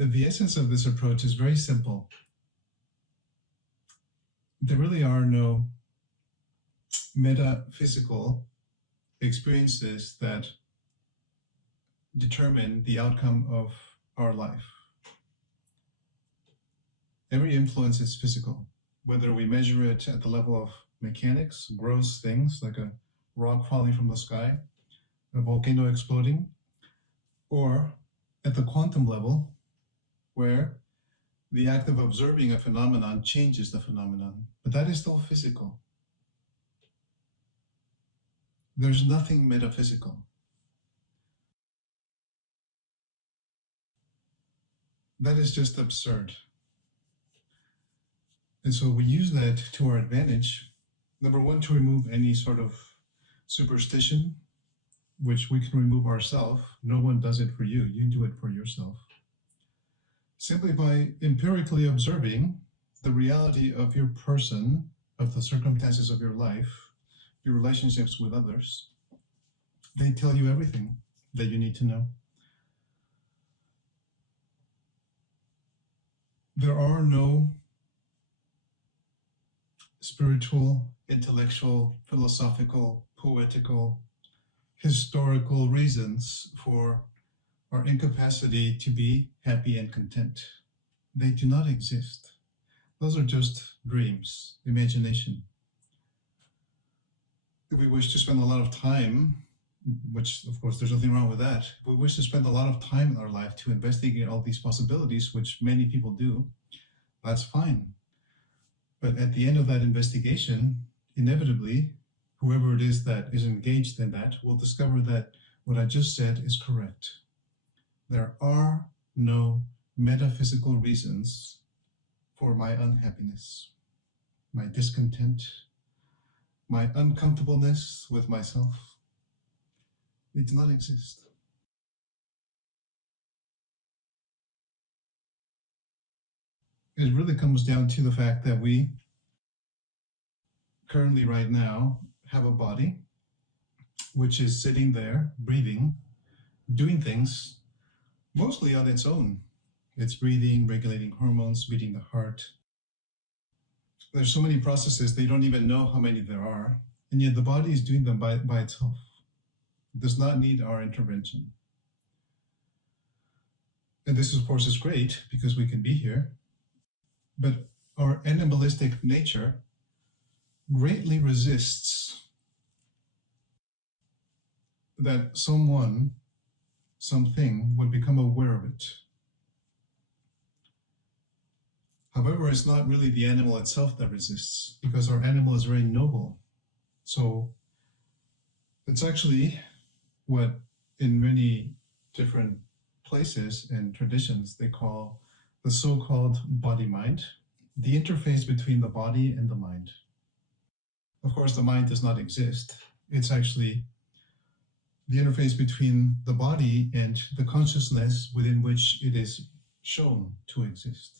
The essence of this approach is very simple. There really are no metaphysical experiences that determine the outcome of our life. Every influence is physical, whether we measure it at the level of mechanics, gross things like a rock falling from the sky, a volcano exploding, or at the quantum level, where the act of observing a phenomenon changes the phenomenon, but that is still physical. There's nothing metaphysical. That is just absurd. And so we use that to our advantage. Number one, to remove any sort of superstition, which we can remove ourselves. No one does it for you. You do it for yourself. Simply by empirically observing the reality of your person, of the circumstances of your life, your relationships with others, they tell you everything that you need to know. There are no spiritual, intellectual, philosophical, poetical, historical reasons for our incapacity to be happy and content. They do not exist. Those are just dreams, imagination. If we wish to spend a lot of time, which of course there's nothing wrong with that, if we wish to spend a lot of time in our life to investigate all these possibilities, which many people do, that's fine. But at the end of that investigation, inevitably, whoever it is that is engaged in that will discover that what I just said is correct. There are no metaphysical reasons for my unhappiness, my discontent, my uncomfortableness with myself. They do not exist. It really comes down to the fact that we currently right now have a body which is sitting there, breathing, doing things mostly on its own. It's breathing, regulating hormones, beating the heart. There's so many processes, they don't even know how many there are, and yet the body is doing them by itself. It does not need our intervention. And this, of course, is great because we can be here, but our animalistic nature greatly resists that someone, something would become aware of it. However, it's not really the animal itself that resists, because our animal is very noble. So it's actually what in many different places and traditions they call the so-called body-mind, the interface between the body and the mind. Of course, the mind does not exist. It's actually the interface between the body and the consciousness within which it is shown to exist.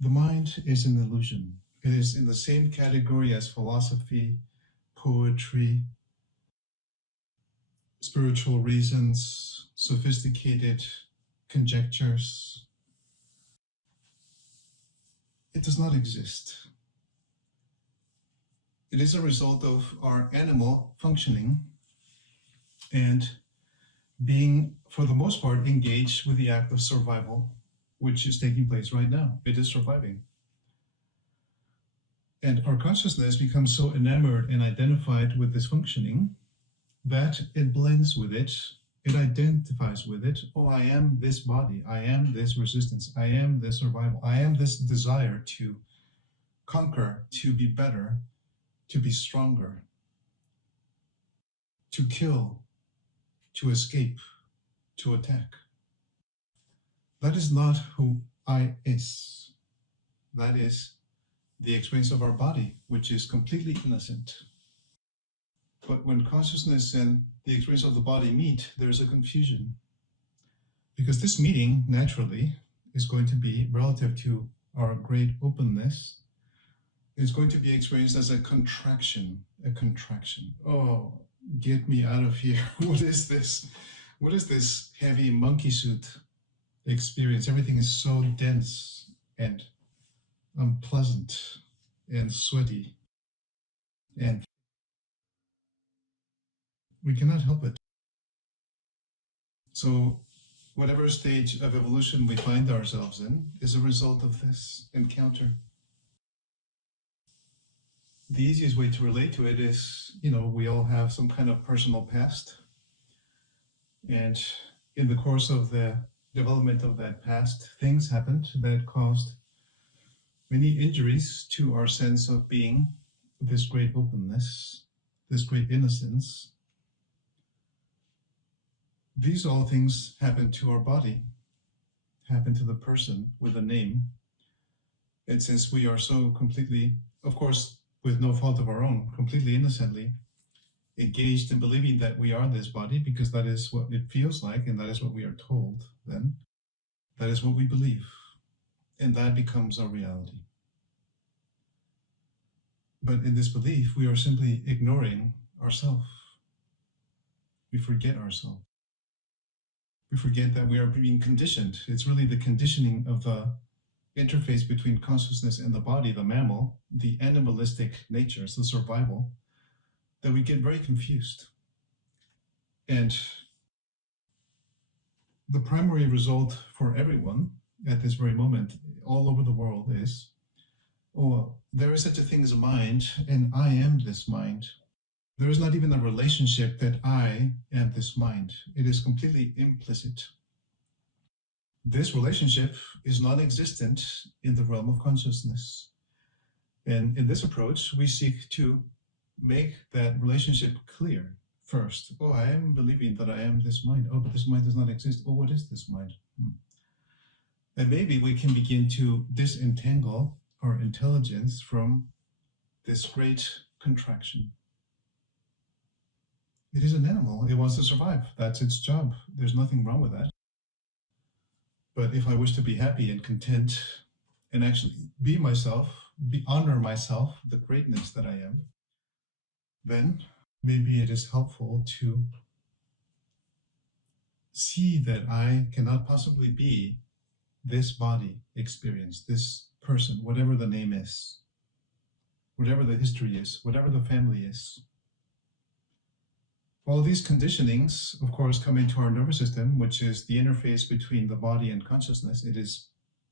The mind is an illusion. It is in the same category as philosophy, poetry, spiritual reasons, sophisticated conjectures. It does not exist. It is a result of our animal functioning and being, for the most part, engaged with the act of survival, which is taking place right now. It is surviving. And our consciousness becomes so enamored and identified with this functioning that it blends with it, it identifies with it. Oh, I am this body, I am this resistance, I am this survival, I am this desire to conquer, to be better, to be stronger, to kill, to escape, to attack. That is not who I is. That is the experience of our body, which is completely innocent. But when consciousness and the experience of the body meet, there's a confusion. Because this meeting, naturally, is going to be relative to our great openness, is going to be experienced as a contraction, a contraction. Oh, get me out of here. What is this? What is this heavy monkey suit? experience. Everything is so dense and unpleasant and sweaty, and we cannot help it. So whatever stage of evolution we find ourselves in is a result of this encounter. The easiest way to relate to it is, we all have some kind of personal past. And in the course of the development of that past, things happened that caused many injuries to our sense of being, this great openness, this great innocence. These all things happen to our body, happen to the person with a name. And since we are so completely, of course, with no fault of our own, completely innocently engaged in believing that we are this body, because that is what it feels like, and that is what we are told, then that is what we believe, and that becomes our reality. But in this belief, we are simply ignoring ourselves. We forget ourselves. We forget that we are being conditioned. It's really the conditioning of the interface between consciousness and the body, the mammal, the animalistic nature, so survival, that we get very confused. And the primary result for everyone at this very moment, all over the world, is, there is such a thing as a mind, and I am this mind. There is not even a relationship that I am this mind. It is completely implicit. This relationship is non-existent in the realm of consciousness. And in this approach, we seek to make that relationship clear first. I am believing that I am this mind. But this mind does not exist. What is this mind? And maybe we can begin to disentangle our intelligence from this great contraction. It is an animal. It wants to survive. That's its job. There's nothing wrong with that. But if I wish to be happy and content and actually be myself, honor myself, the greatness that I am, then maybe it is helpful to see that I cannot possibly be this body experience, this person, whatever the name is, whatever the history is, whatever the family is. All these conditionings, of course, come into our nervous system, which is the interface between the body and consciousness. It is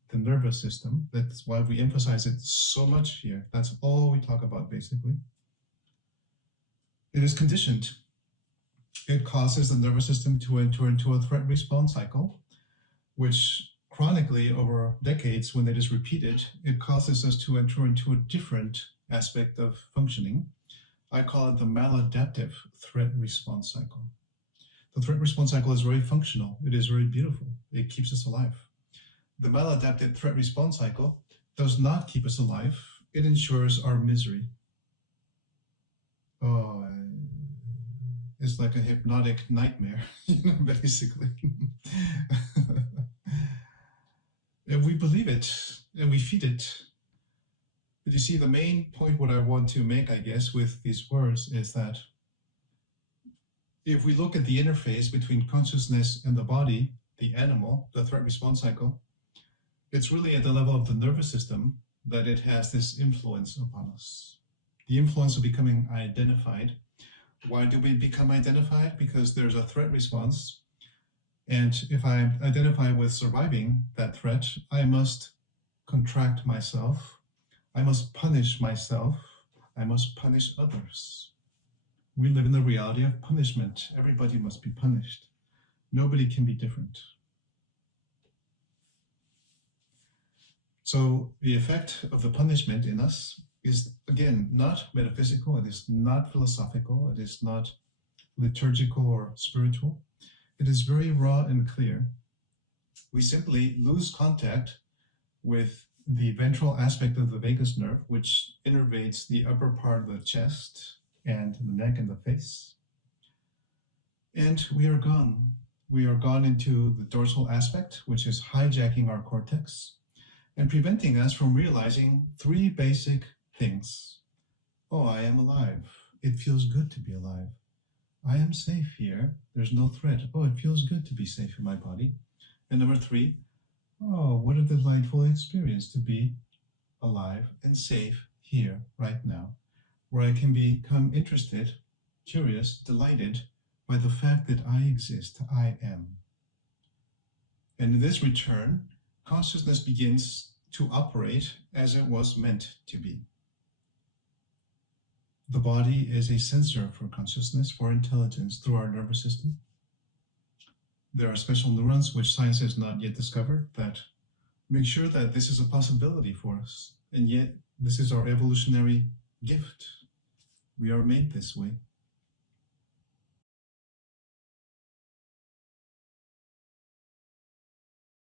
the nervous system. That's why we emphasize it so much here. That's all we talk about, basically. It is conditioned. It causes the nervous system to enter into a threat response cycle, which chronically over decades, when it is repeated, it causes us to enter into a different aspect of functioning. I call it the maladaptive threat response cycle. The threat response cycle is very functional. It is very beautiful. It keeps us alive. The maladaptive threat response cycle does not keep us alive. It ensures our misery. It's like a hypnotic nightmare, basically. And we believe it, and we feed it. But you see, the main point what I want to make, I guess, with these words is that if we look at the interface between consciousness and the body, the animal, the threat response cycle, it's really at the level of the nervous system that it has this influence upon us. The influence of becoming identified. Why do we become identified? Because there's a threat response. And if I identify with surviving that threat, I must contract myself. I must punish myself. I must punish others. We live in the reality of punishment. Everybody must be punished. Nobody can be different. So the effect of the punishment in us is, again, not metaphysical. It is not philosophical. It is not liturgical or spiritual. It is very raw and clear. We simply lose contact with the ventral aspect of the vagus nerve, which innervates the upper part of the chest and the neck and the face. And we are gone. We are gone into the dorsal aspect, which is hijacking our cortex and preventing us from realizing three basic things. I am alive. It feels good to be alive. I am safe here. There's no threat. It feels good to be safe in my body. And number 3, oh, what a delightful experience to be alive and safe here, right now, where I can become interested, curious, delighted by the fact that I exist, I am. And in this return, consciousness begins to operate as it was meant to be. The body is a sensor for consciousness, for intelligence through our nervous system. There are special neurons which science has not yet discovered that make sure that this is a possibility for us. And yet, this is our evolutionary gift. We are made this way.